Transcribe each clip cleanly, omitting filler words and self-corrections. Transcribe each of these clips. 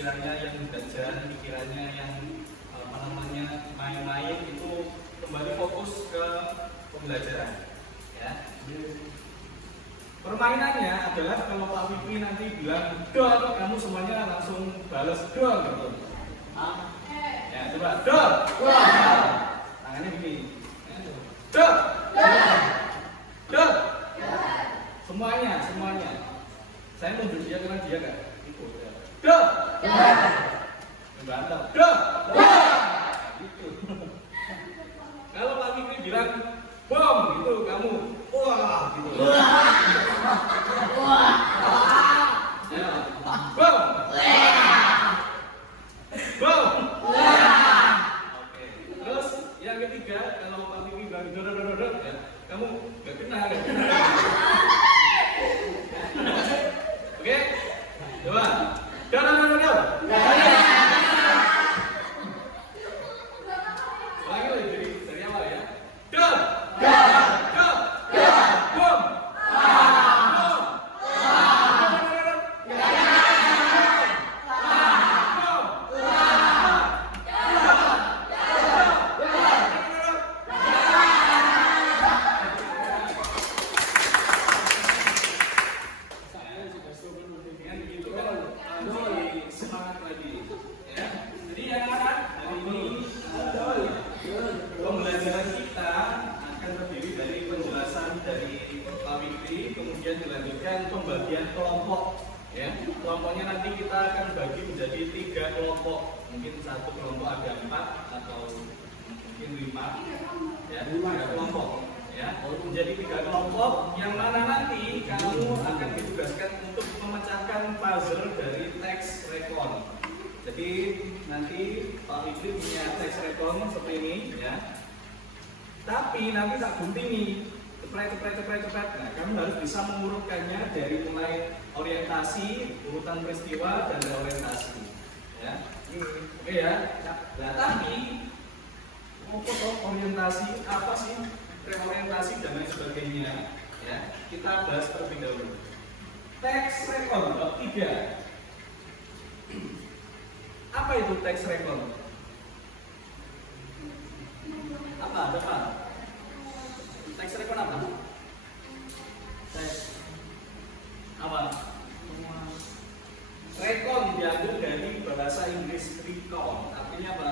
pikirannya yang jajan, pikirannya yang main-main, itu kembali fokus ke pembelajaran. Ya. Permainannya adalah kalau Pak Fikri nanti bilang dol, kamu semuanya langsung balas dol gitu. Ya, coba dol. Tangannya begini. Dol. Dol. Semuanya. Saya nunjuk dia karena dia nggak ikut. Dol. Bantah. Dol. Gitu. Kalau Pak Fikri bilang bom gitu, kamu wah gitu. Ya, bom. Bom. Oke. Terus yang ketiga, kalau Pak Fikri bilang dodot, ya, kamu nggak kena. Oke, coba. Dodot. Dari awal ya. Dod. Bom. Semangat lagi. Ya. Jadi anak-anak, hari ini pembelajaran kita akan terdiri dari penjelasan dari Pak Fikri, kemudian dilanjutkan pembagian kelompok. Ya, kelompoknya nanti kita akan bagi menjadi 3 kelompok. Mungkin satu kelompok ada 4 atau mungkin 5. Ya, 3 kelompok. Ya, menjadi 3 kelompok yang mana nanti kamu akan ditugaskan untuk memecahkan puzzle dari teks rekon. Jadi nanti Pak Fikri punya teks rekon seperti ini, ya. Tapi nanti tak guntingi, cepet. Nah, kamu harus bisa mengurutkannya dari mulai orientasi, urutan peristiwa dan orientasi. Ya, oke ya. Nah, tapi orientasi apa sih? Reorientasi dan lain sebagainya. Ya, kita bahas terlebih dahulu. Teks rekon bab 3. Apa itu teks rekon? Apa? Teks rekon apa? Teks apa? Rekon diambil dari bahasa Inggris recall, artinya apa?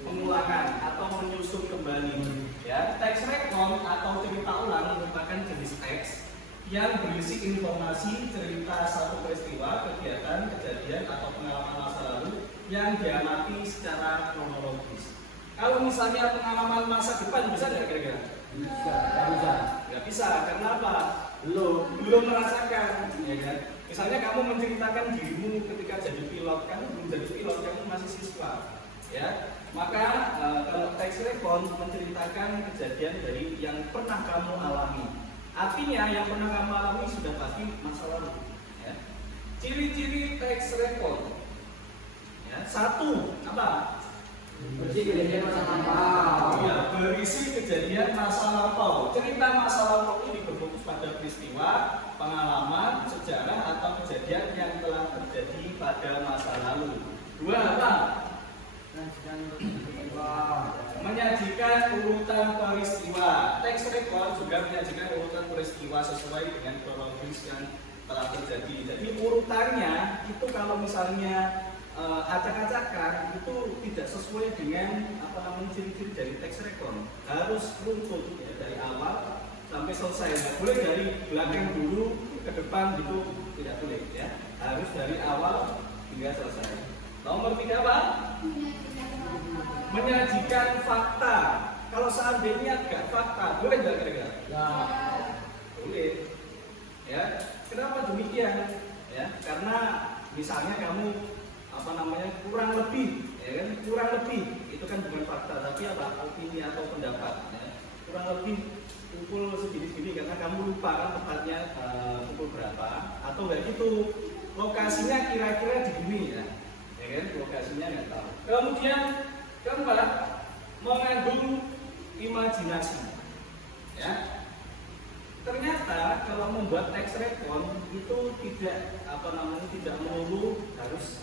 Pengulangan atau menyusun kembali. Ya, teks rekon atau cerita ulang merupakan jenis teks yang berisi informasi cerita satu peristiwa, kegiatan, kejadian atau pengalaman masa lalu yang diamati secara kronologis. Kalau misalnya pengalaman masa depan bisa nggak kira-kira? Bisa. Nggak bisa, karena apa? Belum merasakan, ya kan? Misalnya kamu menceritakan dirimu ketika jadi pilot, kamu belum jadi pilot, kamu masih siswa, ya. Maka kalau teks rekon menceritakan kejadian dari yang pernah kamu alami. Artinya yang pernah kamu alami sudah pasti masa lalu. Ya. Ciri-ciri teks rekon. Ya, 1, apa? Berisi kejadian masa lampau. Ya, berisi kejadian masa lampau. Cerita masa lampau ini berfokus pada peristiwa, pengalaman, sejarah atau kejadian yang telah terjadi pada masa lalu. 2, apa? Menyajikan urutan peristiwa. Teks rekon juga menyajikan urutan peristiwa sesuai dengan kronologis yang telah terjadi. Jadi urutannya itu kalau misalnya acak-acakan itu tidak sesuai dengan ciri-ciri dari teks rekon. Harus runtut ya, dari awal sampai selesai. Nggak boleh dari belakang dulu ke depan gitu, tidak boleh ya. Harus dari awal hingga selesai. Nomor 3 apa? Menyajikan fakta. Kalau seandainya nggak fakta, boleh nggak kira-kira? Ya. Boleh. Ya. Kenapa demikian? Ya, karena misalnya kamu kurang lebih, ya kan? Kurang lebih itu kan bukan fakta, tapi apa? Opini atau pendapat. Ya. Kurang lebih pukul segini-segini karena kamu lupa kan tepatnya pukul berapa, atau nggak gitu? Lokasinya kira-kira di sini ya. Ya kan? Lokasinya nggak tahu. Kemudian keempat, mengandung imajinasi. Ya. Ternyata kalau membuat teks rekon itu tidak melulu harus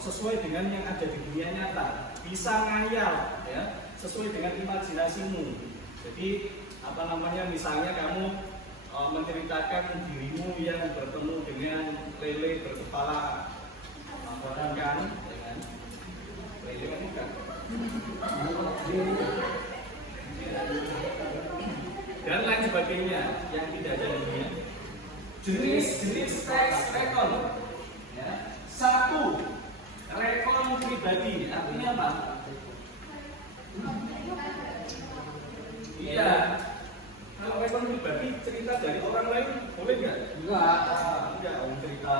sesuai dengan yang ada di dunia nyata, bisa ngayal ya, sesuai dengan imajinasimu. Jadi apa namanya, misalnya kamu menceritakan dirimu yang bertemu dengan lele berkepala ikan, ya kan? Lele kan ikan. Dan lain sebagainya yang tidak ada di dunia. Jenis teks rekon ya. 1. Rekon pribadi, artinya apa? Iya. Kalau rekon pribadi, cerita dari orang lain boleh nggak? Enggak. Enggak, cerita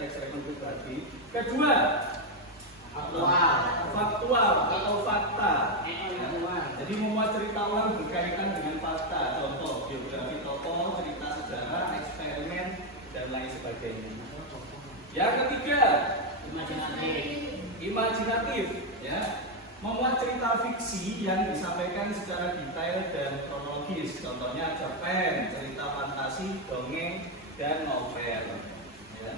teks rekon pribadi. Kedua, faktual atau fakta. Jadi memuat cerita orang berkaitan dengan fakta, contoh biografi tokoh, cerita sejarah, eksperimen, dan lain sebagainya. Yang ketiga, imajinatif, ya, memuat cerita fiksi yang disampaikan secara detail dan kronologis. Contohnya cerpen, cerita fantasi, dongeng, dan novel. Ya.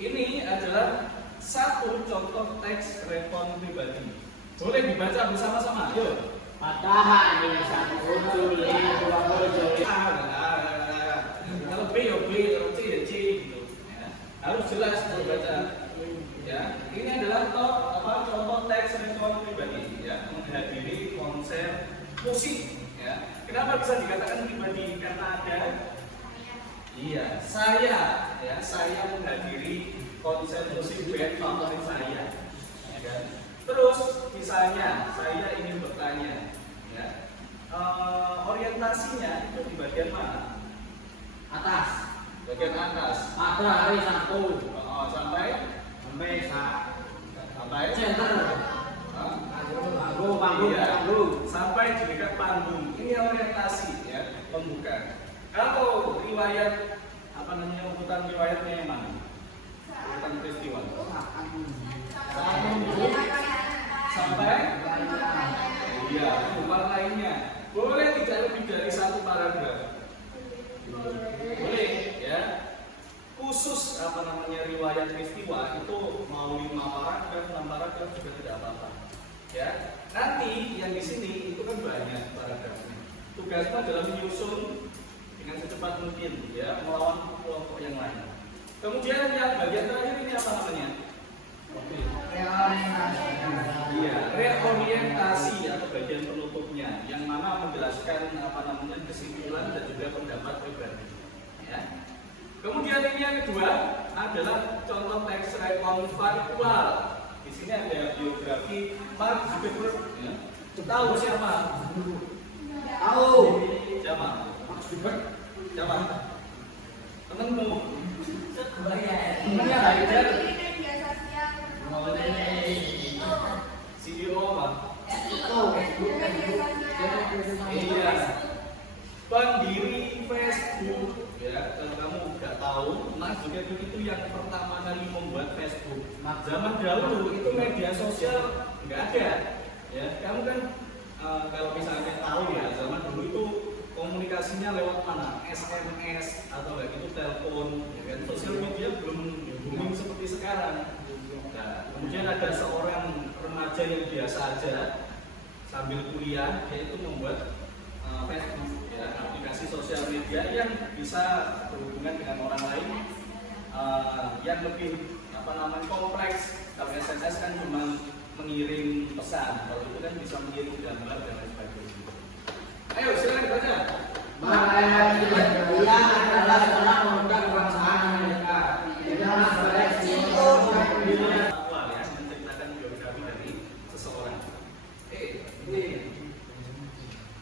Ini adalah satu contoh teks rekon pribadi. Boleh dibaca bersama-sama, yuk. Patahan ini satu unsur, lima dua unsur. Kalau B ya B, kalau C ya C gitu. Ya. Harus jelas dibaca. Ya, ini adalah contoh teks rekon pribadi, ya, menghadiri konser musik. Ya. Kenapa bisa dikatakan pribadi? Karena ada, iya, saya menghadiri konser musik band favorit saya. Ya. Terus misalnya saya ingin bertanya, ya, orientasinya itu di bagian mana? Atas. Bagian atas. Ada hari satu. Sampai Center. Panggung. Iya, sampai di dekat panggung. Ini orientasi, ya, pembuka. Kalau riwayat urutan riwayatnya yang mana? Urutan peristiwa. Sampai iya, nomor lainnya. Boleh tidak lebih dari satu paragraf. Boleh, ya. Khusus riwayat peristiwa itu mau 5 paragraf, 6 paragraf juga tidak apa-apa. Ya. Nanti yang di sini itu kan banyak paragrafnya. Tugasnya adalah menyusun dengan secepat mungkin, ya, melawan kelompok yang lain. Kemudian yang bagian terakhir ini apa namanya? Iya, reorientasi atau bagian penutupnya, yang mana menjelaskan kesimpulan dan juga pendapat pribadi. Ya. Kemudian ini yang kedua adalah contoh teks rekon faktual. Di sini ada biografi Mark Zuckerberg. Ya. Tahu siapa? Tahu. Siapa? Mark Zuckerberg. Siapa? Temenmu. Temennya Ryder. CEO apa? Iya. Pendiri Facebook. Ya, kalau kamu nggak tahu, Mark Zuckerberg itu yang pertama kali membuat Facebook. Zaman dahulu itu media sosial nggak ada. Ya, kamu kan kalau misalnya tahu ya, zaman dulu itu komunikasinya lewat mana? SMS atau kayak gitu, telepon. Ya kan? Sosial media belum booming seperti sekarang. Nah, kemudian ada seorang remaja yang biasa aja sambil kuliah, yaitu membuat Facebook, ya, aplikasi sosial media yang bisa berhubungan dengan orang lain, yang lebih kompleks. Kalau SMS kan cuma mengirim pesan, kalau itu kan bisa mengirim gambar dan lain sebagainya. Ayo silakan baca. Makanya dia adalah seorang pemuda kebangsaan Amerika. Dia sebagai CEO Awal ya, menceritakan biografi dari seseorang.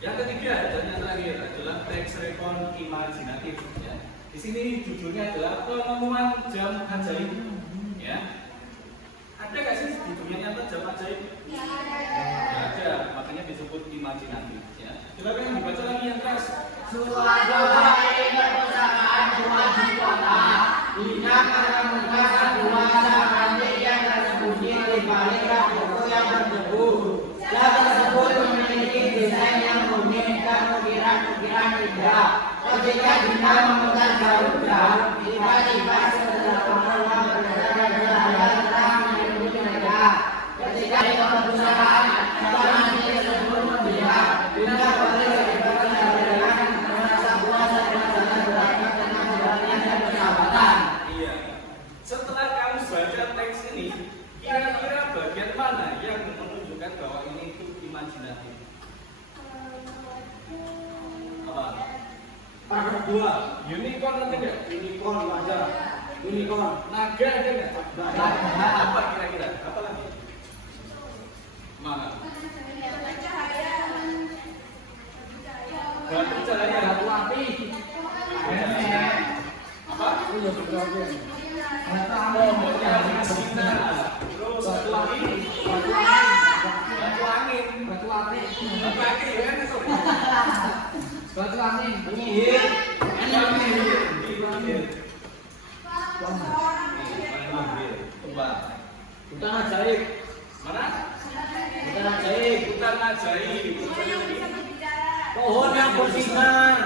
Yang ketiga dan yang terakhir adalah teks rekon imajinatif. Ya. Di sini judulnya adalah penemuan jam ajaib. Ya. Ada nggak sih di dunia nyata jam ajaib? Nggak ada, makanya disebut imajinatif. Ya. Silakan yang dibaca lagi yang keras. suatu hari perpustakaan tua di kota. Tidak menemukan dua cantik yang tersembunyi di balik rak buku yang berdebu. Jam tersebut memiliki desain yang unik dan ukiran-ukiran indah. Ketika Dina memutar jauh-jauh, tiba-tiba setelah ruang berada baca teks ini, kira-kira bagian mana yang menunjukkan bahwa ini itu imajinatif? Apa? Paragraf 2. Unicorn ada nggak? Unicorn ada. Unicorn. Naga ada nggak? Naga. Apa kira-kira? Apa lagi? Mana? Batu cahaya. Batu api. Apa? Batu api. Oh, sinar. Terus batu api. Batu angin. Batu angin. Batu api. Batu api ya kan? Batu angin. Penyihir. Coba. Hutan ajaib. Mana? Hutan ajaib. Hutan ajaib. Pohon yang bersinar.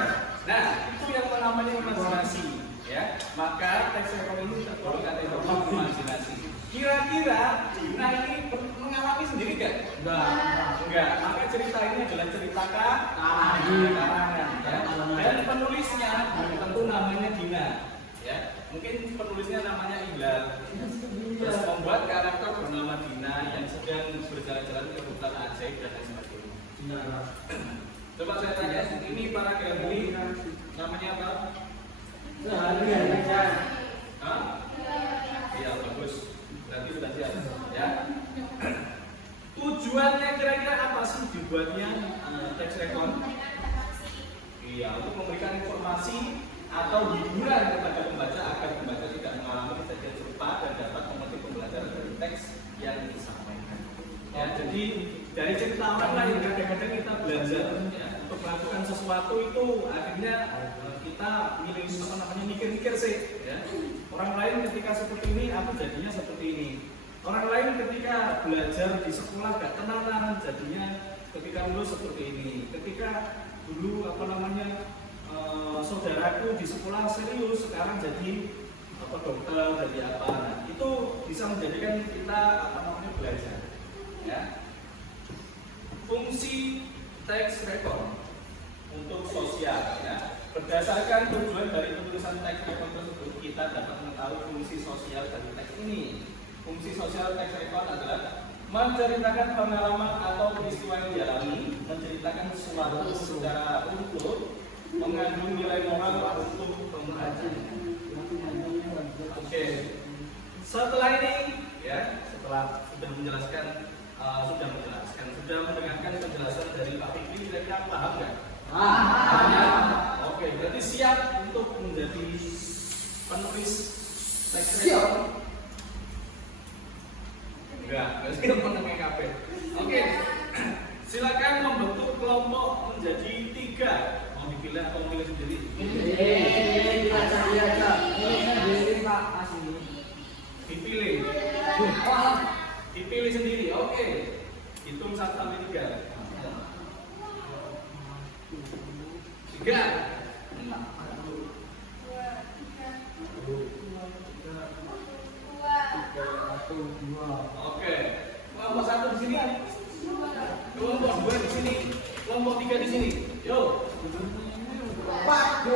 Nah, itu yang namanya imajinasi, ya. Maka teks rekor ini tergolong kategori imajinasi. Kira-kira, nah ini mengalami sendiri nggak? Enggak. Maka cerita ini adalah cerita karangan, ya. Dan penulisnya tentu namanya Dina, ya. Mungkin penulisnya namanya Iqbal. Terus membuat karakter bernama Dina yang sedang berjalan-jalan ke hutan ajaib dan lain sebagainya. Coba saya tanya, ini paragraf ini namanya apa? Sehari-hari saja. Hah? Iya, bagus. Berarti sudah siap, ya. Tujuannya kira-kira apa sih dibuatnya teks rekon? Iya, untuk memberikan informasi atau hiburan kepada pembaca agar pembaca tidak mengalami kejadian serupa dan dapat memetik pembelajaran dari teks yang disampaikan. Ya, jadi dari cerita orang lain kadang-kadang kita belajar ya, untuk melakukan sesuatu itu akhirnya kita mikir-mikir sih. Ya. Orang lain ketika seperti ini, aku jadinya seperti ini. Orang lain ketika belajar di sekolah gak tenang, jadinya ketika lulus seperti ini. Ketika dulu saudaraku di sekolah serius, sekarang jadi dokter, jadi apa? Nah, itu bisa menjadikan kita belajar. Ya. Fungsi teks rekon untuk sosial, ya. Berdasarkan tujuan dari penulisan teks rekon tersebut, kita dapat mengetahui fungsi sosial dari teks ini. Fungsi sosial teks rekon adalah menceritakan pengalaman atau peristiwa yang dialami, menceritakan sesuatu secara utuh, mengandung nilai moral untuk pembaca. Oke. Setelah ini, ya, setelah sudah mendengarkan penjelasan dari Pak Fikri, kira-kira paham nggak? Oke, berarti siap untuk menjadi penulis teks rekon? Enggak, berarti mengenai KP. Oke, silakan membentuk kelompok menjadi 3. Mau dipilih atau memilih sendiri? Kita cari aja. Ini sendiri Pak, asli. Dipilih. Dipilih sendiri. Oke. Hitung 1 sampai 3. 3. Oke. Kelompok 1 di sini. Kelompok 2 di sini. Kelompok 3 di sini. Yo. Pak,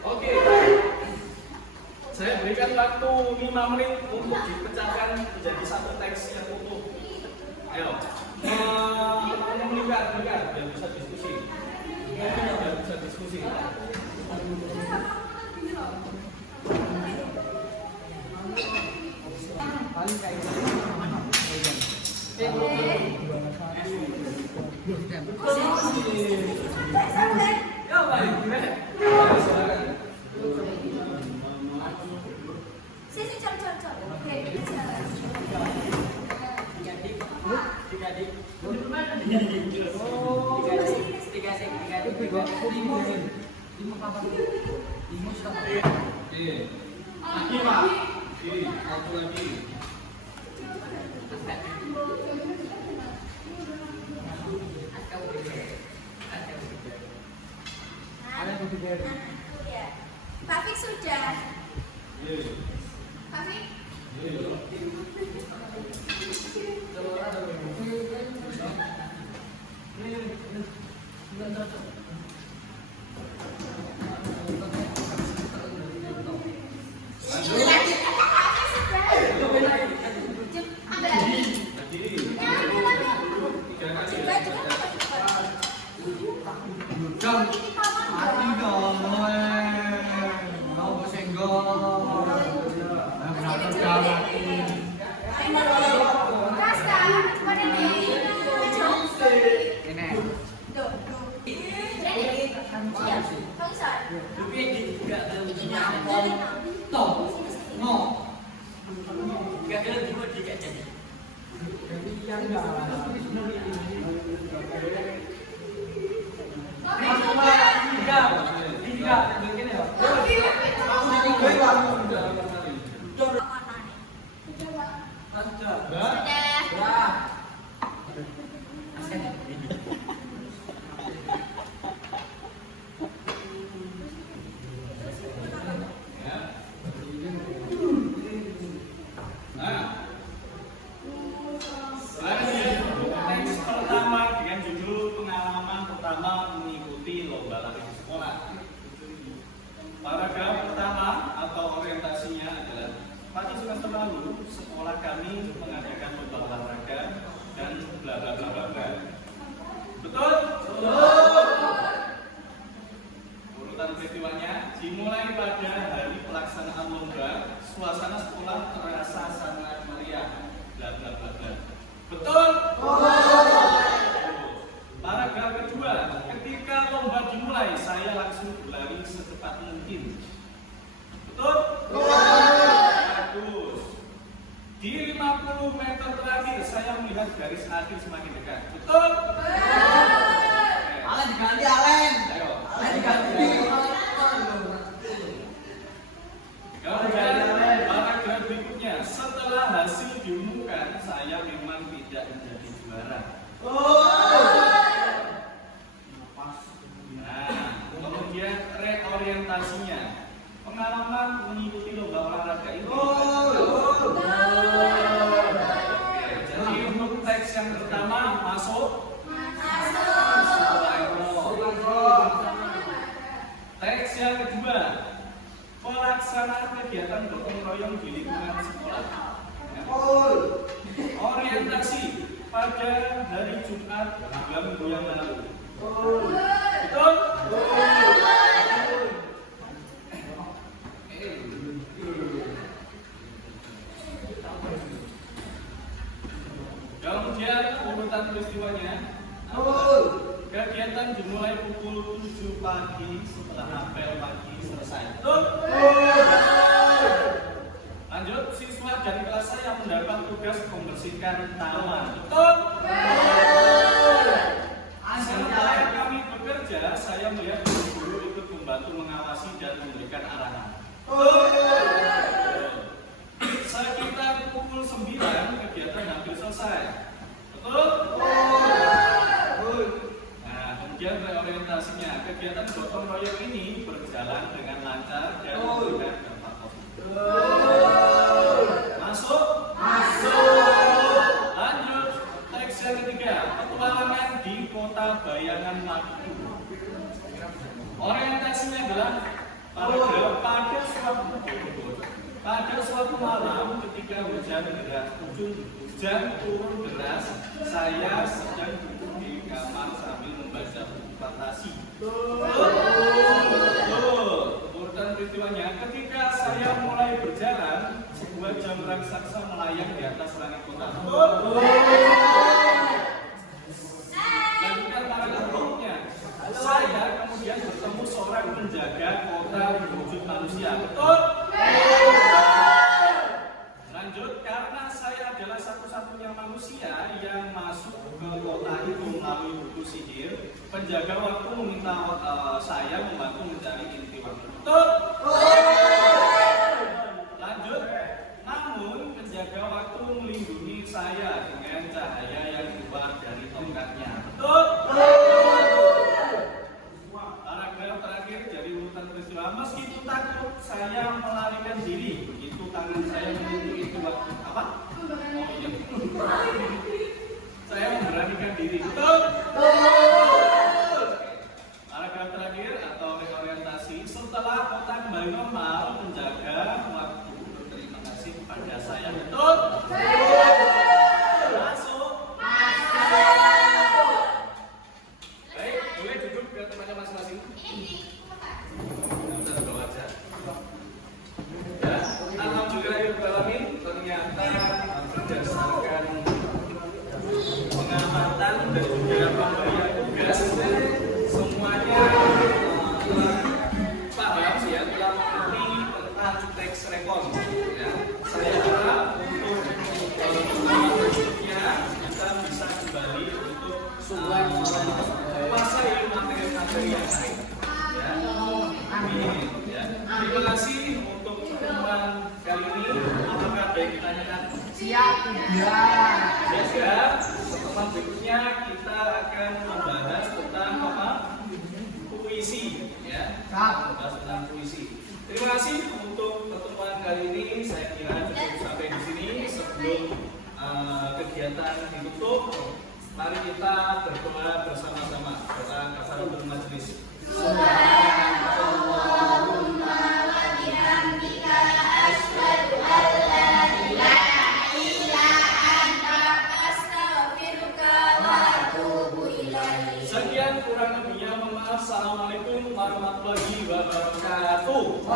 Oke. Saya berikan waktu 5 menit untuk dipecahkan menjadi satu teks yang utuh. Ayo. Meningkat, biar bisa diskusi. Biar bisa diskusi. paling kayak Ya baik, gimana? Silakan. Lagi Pak. Kiri, satu lagi. Mati dong, mau senggol. Berangkat gak mati. Ini. Paragraf pertama atau orientasinya adalah pada semester lalu sekolah kami mengadakan lomba olahraga dan bla bla bla bla bla. Betul? Betul. Urutan peristiwanya dimulai pada hari pelaksanaan lomba, suasana sekolah terasa sangat meriah. Bla bla bla bla. Betul? Betul. Paragraf kedua, ketika lomba dimulai, saya langsung berlari secepat mungkin. Betul? Bagus. Di 50 meter terakhir, saya melihat garis akhir semakin dekat. Betul? Alen diganti, Alen. Ayo. Alen diganti. Kemudian paragraf berikutnya, setelah hasil diumumkan, saya memang tidak menjadi juara. Kemudian reorientasinya, pengalaman mengikuti lomba olahraga ini. Jadi untuk teks yang pertama masuk. Teks yang kedua, pelaksanaan kegiatan gotong royong di lingkungan sekolah. Orientasi pada hari Jumat 2 minggu yang lalu. Betul? Kemudian urutan peristiwanya. Kegiatan dimulai pukul 7 pagi setelah apel pagi selesai. Betul? Lanjut, siswa dari kelas saya mendapat tugas membersihkan taman. Betul? Setelah kami bekerja, saya melihat guru ikut membantu mengawasi dan memberikan arahan. Sekitar pukul 9 kegiatan hampir selesai. Betul? Nah, kemudian reorientasinya, kegiatan gotong royong ini berjalan dengan lancar dan memberikan dampak positif. Masuk? Masuk. Lanjut, teks yang ketiga, petualangan di kota bayangan Maluku. Orientasinya adalah pada suatu malam ketika hujan turun deras, saya sedang duduk di kamar sambil membaca buku fantasi. Urutan peristiwanya, ketika saya mulai berjalan, sebuah jam raksasa melayang di atas langit kota. Lanjutkan paragraf berikutnya. Saya kemudian bertemu seorang penjaga kota berwujud manusia. Betul? Lanjut, karena saya adalah satu-satunya manusia yang masuk ke kota itu melalui buku sihir, penjaga waktu meminta saya membantu mencari inti waktu. Betul? Lanjut, namun penjaga waktu melindungi saya dengan cahaya yang keluar dari tongkatnya. Betul? Paragraf terakhir dari urutan peristiwa, meskipun takut saya melarikan diri, begitu tangan saya menyentuh itu waktu apa? Oh iya. Saya memberanikan diri. Betul? Paragraf terakhir atau reorientasi, setelah kota kembali normal, penjaga waktu berterima kasih kepada saya. Betul? Masuk. Baik, boleh duduk ke tempatnya masing-masing. dan juga pemberian tugas. Semuanya telah paham ya, telah mengerti tentang teks rekon. Ya. Saya harap untuk pertemuan berikutnya kita bisa kembali untuk menguasai materi-materi yang lain. Ya. Amin. Ya. Terima kasih untuk pertemuan kali ini. Apakah ada yang ditanyakan? Siap, ya. Ya, pertemuan berikutnya kita akan membahas tentang apa? Puisi, ya. Membahas tentang puisi. Terima kasih untuk pertemuan kali ini. Saya kira cukup sampai di sini. Sebelum kegiatan ditutup, mari kita berdoa bersama-sama. Doa kafaratul majelis. Subhanallahumma wa bihamdika asyhadu an la ilaha illa anta astaghfiruka wa atubu ilaik. Sekian kurang lebihnya, mohon maaf. Assalamualaikum warahmatullahi wabarakatuh.